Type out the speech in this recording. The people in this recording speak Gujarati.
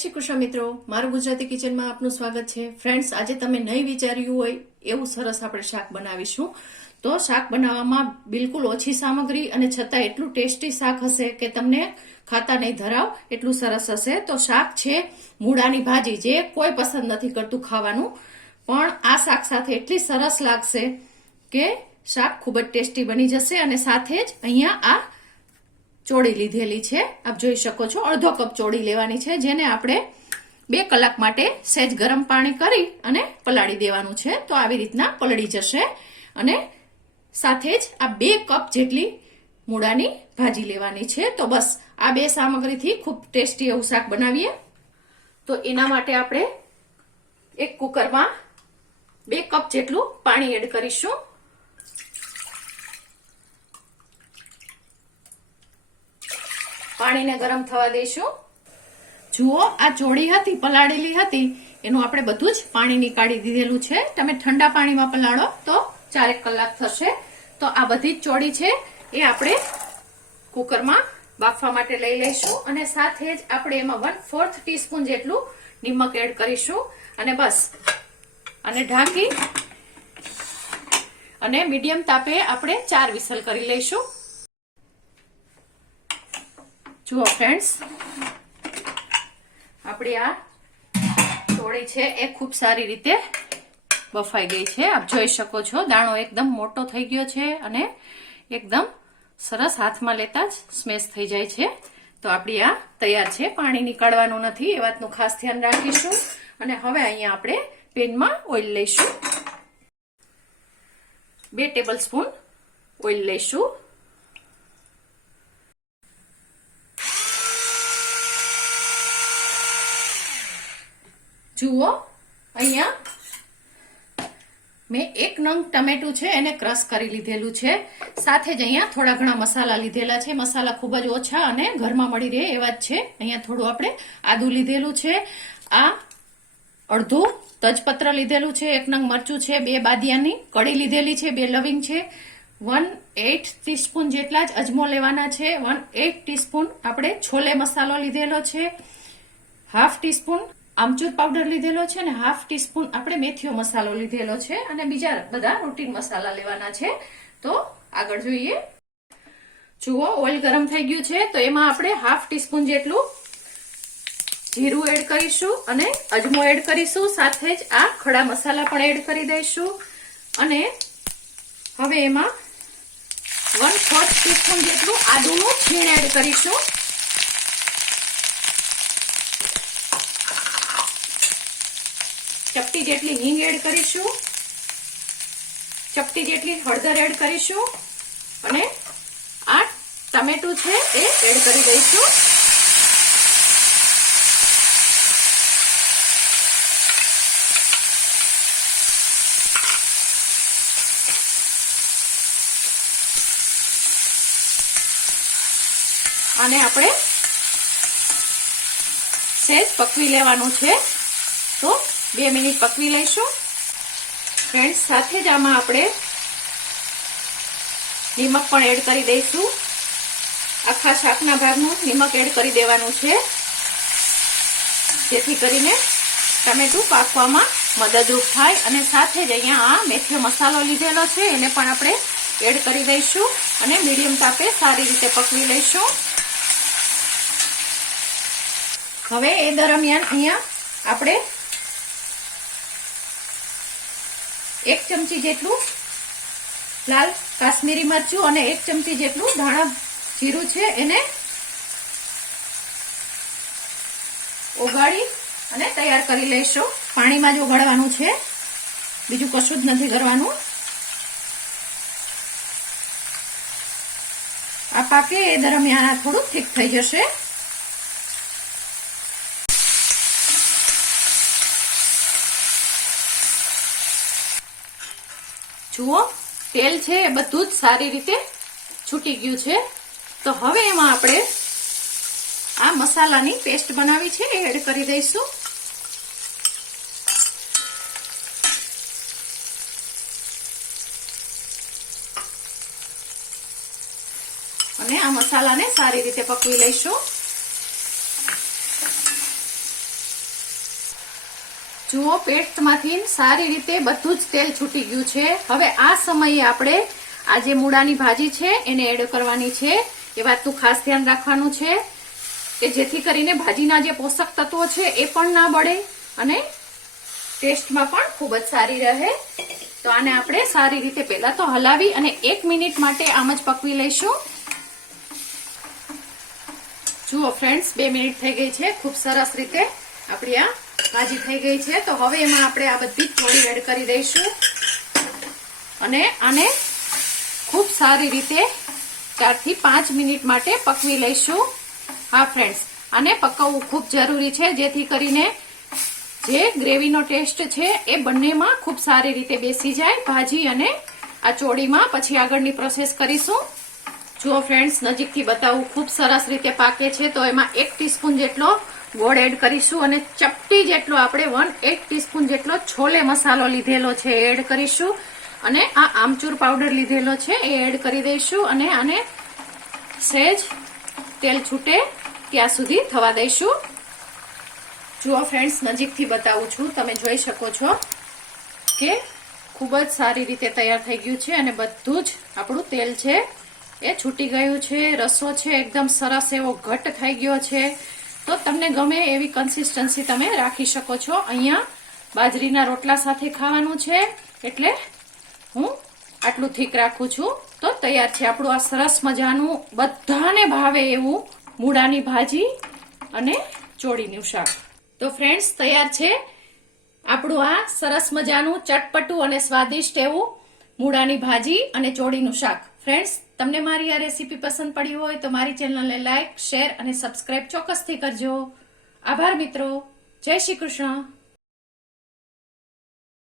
શ્રી કૃષ્ણ મિત્રો, મારું ગુજરાતી કિચનમાં આપનું સ્વાગત છે। ફ્રેન્ડ્સ, આજે તમે નહીં વિચાર્યું હોય એવું સરસ આપણે શાક બનાવીશું। તો શાક બનાવવામાં બિલકુલ ઓછી સામગ્રી અને છતાં એટલું ટેસ્ટી શાક હશે કે તમને ખાતા નહીં ધરાવ એટલું સરસ હશે। તો શાક છે મૂળાની ભાજી, જે કોઈ પસંદ નથી કરતું ખાવાનું, પણ આ શાક સાથે એટલી સરસ લાગશે કે શાક ખૂબ જ ટેસ્ટી બની જશે। અને સાથે જ અહીંયા આ ચોળી લીધેલી છે, આપ જોઈ શકો છો, અડધો કપ ચોળી લેવાની છે, જેને આપણે 2 કલાક માટે સહેજ ગરમ પાણી કરી અને પલાળી દેવાનું છે। તો આવી રીતના પલળી જશે। અને સાથે જ આ 2 કપ જેટલી મૂળાની ભાજી લેવાની છે। તો બસ આ 2 સામગ્રીથી ખૂબ ટેસ્ટી એવું શાક બનાવીએ। તો એના માટે આપણે એક કુકરમાં 2 કપ જેટલું પાણી એડ કરીશું। પાણીને ગરમ થવા દઈશું। જુઓ, આ ચોળી હતી, પલાળેલી હતી, એનું આપણે બધું જ પાણી નીકાળી દીધેલું છે। તમે ઠંડા પાણીમાં પલાળો તો 4 કલાક થશે। તો આ બધી જ ચોળી છે એ આપણે કુકરમાં બાફવા માટે લઈ લઈશું। અને સાથે જ આપણે એમાં 1/4 ટીસ્પૂન જેટલું નિમક એડ કરીશું। અને બસ અને ઢાંકી અને મીડિયમ તાપે આપણે 4 વિસલ કરી લઈશું। જુઓ ફ્રેન્ડ્સ, આપણી આ ચોળી છે એ ખૂબ સારી રીતે બફાઈ ગઈ છે। આપ જોઈ શકો છો, દાણો એકદમ મોટો થઈ ગયો છે અને એકદમ સરસ હાથમાં લેતા જ સ્મેશ થઈ જાય છે। તો આપણી આ તૈયાર છે, પાણી નીકાળવાનું નથી, એ વાતનું ખાસ ધ્યાન રાખીશું। અને હવે અહીંયા આપણે પેનમાં ઓઇલ લઈશું, 2 ટેબલ સ્પૂન ઓઇલ લઈશું। જુઓ, અહીંયા મેં 1 નંગ ટમેટું છે એને ક્રશ કરી લીધેલું છે। સાથે જ અહીંયા થોડા ઘણા મસાલા લીધેલા છે। મસાલા ખૂબ જ ઓછા અને ઘરમાં મળી રહે એવા જ છે। અહીંયા થોડું આપણે આદુ લીધેલું છે, આ અડધું તજપત્ર લીધેલું છે, 1 નંગ મરચું છે, 2 બાદિયાની કળી લીધેલી છે, 2 લવિંગ છે, 1/8 ટીસ્પૂન જેટલા જ અજમો લેવાના છે, 1/8 ટીસ્પૂન આપણે છોલે મસાલો લીધેલો છે, 1/2 ટીસ્પૂન આમચૂર પાવડર લીધેલો છે, અને 1/2 ટીસ્પૂન આપણે મેથીયો મસાલો લીધેલો છે, અને બીજા બધા રૂટીન મસાલા લેવાના છે। તો આગળ જોઈએ। જુઓ, ઓઇલ ગરમ થઈ ગયું છે, તો એમાં આપણે 1/2 ટીસ્પૂન જેટલું જીરું એડ કરીશું અને અજમો એડ કરીશું। સાથે જ આ ખડા મસાલા પણ એડ કરી દઈશું। અને હવે એમાં 1/4 ટીસ્પૂન જેટલું આદુનું છીણ એડ કરીશું। ચપટી જેટલી હિંગ એડ કરીશું, ચપટી જેટલી હળદર એડ કરીશું, અને આ ટમેટું છે એ એડ કરી દઈશું। અને આપણે સહેજ પકવી લેવાનું છે, તો 2 મિનિટ પકવી લઈશું। ફ્રેન્ડ્સ, સાથે જ આમાં આપણે નિમક પણ એડ કરી દઈશું। આખા શાકના ભાગનું નિમક એડ કરી દેવાનું છે, જેથી કરીને ટમેટું પાકવામાં મદદરૂપ થાય। અને સાથે જ અહીંયા આ મેથીયો મસાલો લીધેલો છે એને પણ આપણે એડ કરી દઈશું અને મીડિયમ તાપે સારી રીતે પકવી લઈશું। હવે એ દરમિયાન અહીંયા આપણે 1 ચમચી જેટલું લાલ કાશ્મીરી મરચું અને 1 ચમચી જેટલું ધાણા જીરું છે એને ઓગાળી અને તૈયાર કરી લઈશું। પાણીમાં જ ઓગાળવાનું છે, બીજું કશું જ નથી કરવાનું। આ પાકે એ દરમિયાન આ થોડું ઠીક થઈ જશે। જુઓ, તેલ છે એ બધું જ સારી રીતે છૂટી ગયું છે। તો હવે એમાં આપણે આ મસાલાની પેસ્ટ બનાવી છે એ એડ કરી દઈશું। અને આ મસાલાને સારી રીતે પકવી લઈશું। જુઓ પેસ્ટમાંથી સારી રીતે બધું જ તેલ છૂટી ગયું છે. હવે આ સમયે આપણે આ જે મૂળાની ભાજી છે એને એડ કરવાની છે. એ વાતનું ખાસ ધ્યાન રાખવાનું છે કે જેથી કરીને ભાજીના જે પોષક તત્વો છે એ પણ ના બળે અને ટેસ્ટમાં પણ ખૂબ જ સારી રહે. તો આને આપણે સારી રીતે પહેલા તો હલાવી અને 1 મિનિટ માટે આમ જ પકવી લઈશું. જુઓ ફ્રેન્ડ્સ 2 મિનિટ થઈ ગઈ છે. ખૂબ સરસ રીતે આપણી આ ભાજી થઈ ગઈ છે. તો હવે એમાં આપણે આ બધી થોડી એડ કરી દઈશું અને આને ખૂબ સારી રીતે 4 થી 5 મિનિટ માટે પકવી લઈશું. હા ફ્રેન્ડ્સ, આને પકવવું ખૂબ જરૂરી છે જેથી કરીને જે ગ્રેવીનો ટેસ્ટ છે એ બંનેમાં ખૂબ સારી રીતે બેસી જાય ભાજી અને આ ચોળીમાં. પછી આગળની પ્રોસેસ કરીશું. જુઓ ફ્રેન્ડ્સ, નજીકથી બતાવું, ખૂબ સરસ રીતે પાકે છે. તો એમાં 1 ટીસ્પૂન જેટલો ગોળ એડ કરીશું અને ચપટી જેટલો આપણે 1/8 ટીસ્પૂન જેટલો છોલે મસાલો લીધેલો છે એ એડ કરીશું અને આ આમચૂર પાવડર લીધેલો છે એ એડ કરી દઈશું અને આને સહેજ તેલ છૂટે ત્યાં સુધી થવા દઈશું. જુઓ ફ્રેન્ડ્સ, નજીકથી બતાવું છું, તમે જોઈ શકો છો કે ખૂબ જ સારી રીતે તૈયાર થઈ ગયું છે અને બધું જ આપણું તેલ છે એ છૂટી ગયું છે. રસો છે એકદમ સરસ એવો ઘટ થઈ ગયો છે. તો તમને ગમે એવી કન્સિસ્ટન્સી તમે રાખી શકો છો. અહીંયા બાજરીના રોટલા સાથે ખાવાનું છે એટલે હું આટલું થીક રાખું છું. તો તૈયાર છે આપણું આ સરસ મજાનું બધાને ભાવે એવું મૂળાની ભાજી અને ચોળીનું શાક. તો ફ્રેન્ડ્સ, તૈયાર છે આપણું આ સરસ મજાનું ચટપટું અને સ્વાદિષ્ટ એવું મૂળાની ભાજી અને ચોળીનું શાક. ફ્રેન્ડ્સ, તમને મારી આ રેસીપી પસંદ પડી હોય તો મારી ચેનલને લાઈક, શેર અને સબસ્ક્રાઇબ ચોક્કસથી કરજો. આભાર મિત્રો. જય શ્રી કૃષ્ણ.